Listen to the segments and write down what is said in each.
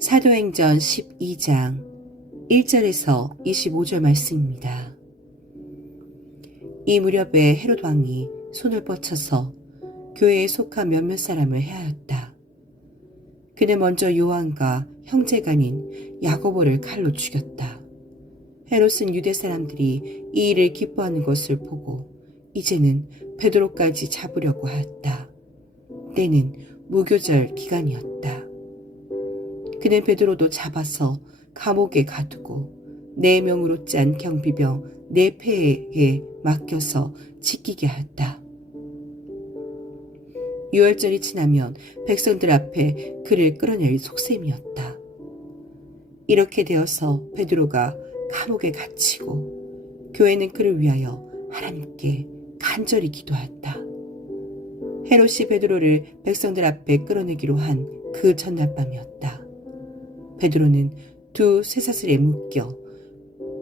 사도행전 12장 1절에서 25절 말씀입니다. 이 무렵에 헤롯 왕이 손을 뻗쳐서 교회에 속한 몇몇 사람을 해하였다. 그는 먼저 요한과 형제간인 야고보를 칼로 죽였다. 헤롯은 유대 사람들이 이 일을 기뻐하는 것을 보고 이제는 베드로까지 잡으려고 하였다. 때는 무교절 기간이었다. 그는 베드로도 잡아서 감옥에 가두고 네 명으로 짠 경비병 네 패에 맡겨서 지키게 하였다. 유월절이 지나면 백성들 앞에 그를 끌어낼 속셈이었다. 이렇게 되어서 베드로가 감옥에 갇히고 교회는 그를 위하여 하나님께 간절히 기도하였다. 헤롯이 베드로를 백성들 앞에 끌어내기로 한 그 전날 밤이었다. 베드로는 두 쇠사슬에 묶여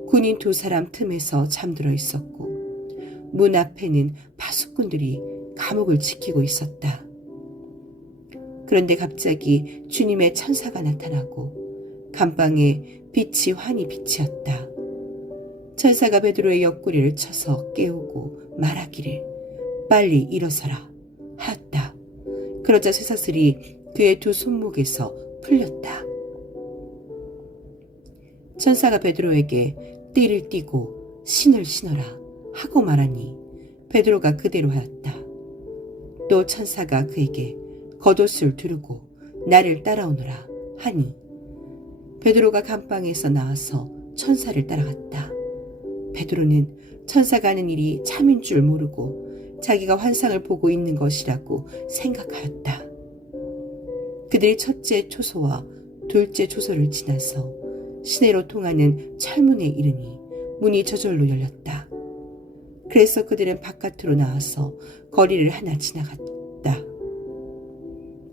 군인 두 사람 틈에서 잠들어 있었고 문 앞에는 파수꾼들이 감옥을 지키고 있었다. 그런데 갑자기 주님의 천사가 나타나고 감방에 빛이 환히 비치었다. 천사가 베드로의 옆구리를 쳐서 깨우고 말하기를 빨리 일어서라 하였다. 그러자 쇠사슬이 그의 두 손목에서 풀렸다. 천사가 베드로에게 띠를 띠고 신을 신어라 하고 말하니 베드로가 그대로 하였다. 또 천사가 그에게 겉옷을 두르고 나를 따라오너라 하니 베드로가 감방에서 나와서 천사를 따라갔다. 베드로는 천사가 하는 일이 참인 줄 모르고 자기가 환상을 보고 있는 것이라고 생각하였다. 그들이 첫째 초소와 둘째 초소를 지나서 시내로 통하는 철문에 이르니 문이 저절로 열렸다. 그래서 그들은 바깥으로 나와서 거리를 하나 지나갔다.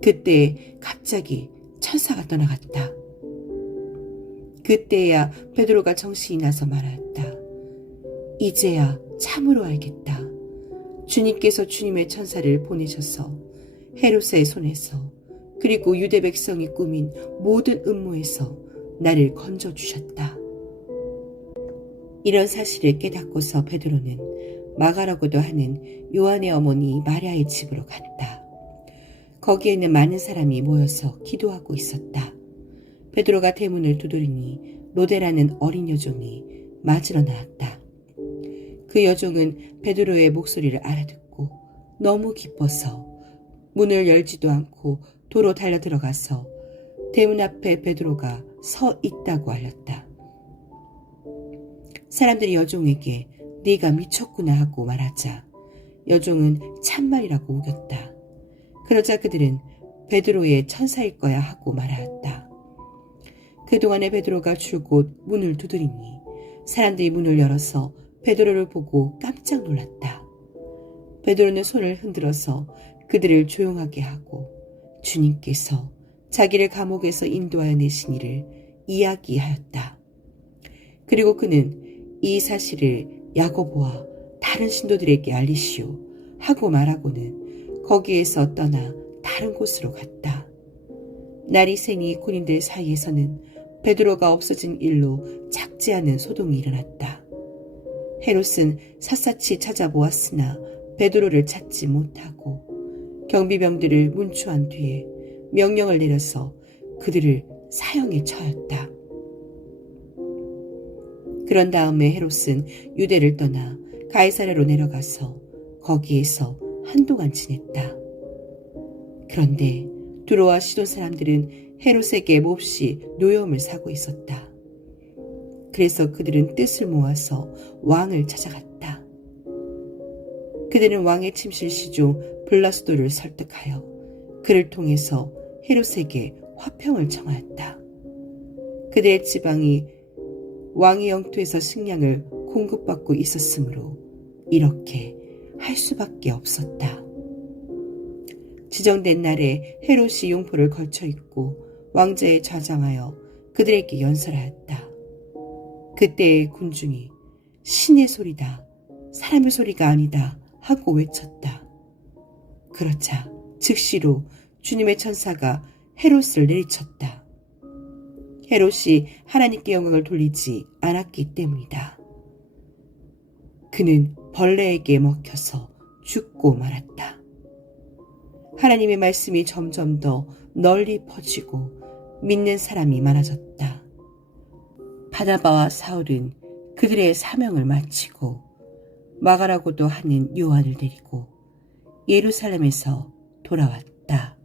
그때 갑자기 천사가 떠나갔다. 그때야 베드로가 정신이 나서 말하였다. 이제야 참으로 알겠다. 주님께서 주님의 천사를 보내셔서 헤롯의 손에서 그리고 유대 백성이 꾸민 모든 음모에서 나를 건져 주셨다. 이런 사실을 깨닫고서 베드로는 마가라고도 하는 요한의 어머니 마리아의 집으로 갔다. 거기에는 많은 사람이 모여서 기도하고 있었다. 베드로가 대문을 두드리니 로데라는 어린 여종이 맞으러 나왔다. 그 여종은 베드로의 목소리를 알아듣고 너무 기뻐서 문을 열지도 않고 도로 달려 들어가서 대문 앞에 베드로가 서 있다고 알렸다. 사람들이 여종에게 네가 미쳤구나 하고 말하자 여종은 참말이라고 우겼다. 그러자 그들은 베드로의 천사일 거야 하고 말하였다. 그동안에 베드로가 줄곧 문을 두드리니 사람들이 문을 열어서 베드로를 보고 깜짝 놀랐다. 베드로는 손을 흔들어서 그들을 조용하게 하고 주님께서 자기를 감옥에서 인도하여 내신 일을 이야기하였다. 그리고 그는 이 사실을 야고보와 다른 신도들에게 알리시오 하고 말하고는 거기에서 떠나 다른 곳으로 갔다. 새니 군인들 사이에서는 베드로가 없어진 일로 작지 않은 소동이 일어났다. 헤롯은 샅샅이 찾아보았으나 베드로를 찾지 못하고 경비병들을 문추한 뒤에 명령을 내려서 그들을 사형에 처했다. 그런 다음에 헤롯은 유대를 떠나 가이사랴로 내려가서 거기에서 한동안 지냈다. 그런데 두로와 시돈 사람들은 헤롯에게 몹시 노여움을 사고 있었다. 그래서 그들은 뜻을 모아서 왕을 찾아갔다. 그들은 왕의 침실 시종 블라스도를 설득하여 그를 통해서 헤롯에게 화평을 청하였다. 그들의 지방이 왕의 영토에서 식량을 공급받고 있었으므로 이렇게 할 수밖에 없었다. 지정된 날에 헤롯이 용포를 걸쳐 입고 왕자에 좌장하여 그들에게 연설하였다. 그때의 군중이 신의 소리다, 사람의 소리가 아니다 하고 외쳤다. 그렇자 즉시로 주님의 천사가 헤롯을 내리쳤다. 헤롯이 하나님께 영광을 돌리지 않았기 때문이다. 그는 벌레에게 먹혀서 죽고 말았다. 하나님의 말씀이 점점 더 널리 퍼지고 믿는 사람이 많아졌다. 바나바와 사울은 그들의 사명을 마치고 마가라고도 하는 요한을 데리고 예루살렘에서 돌아왔다.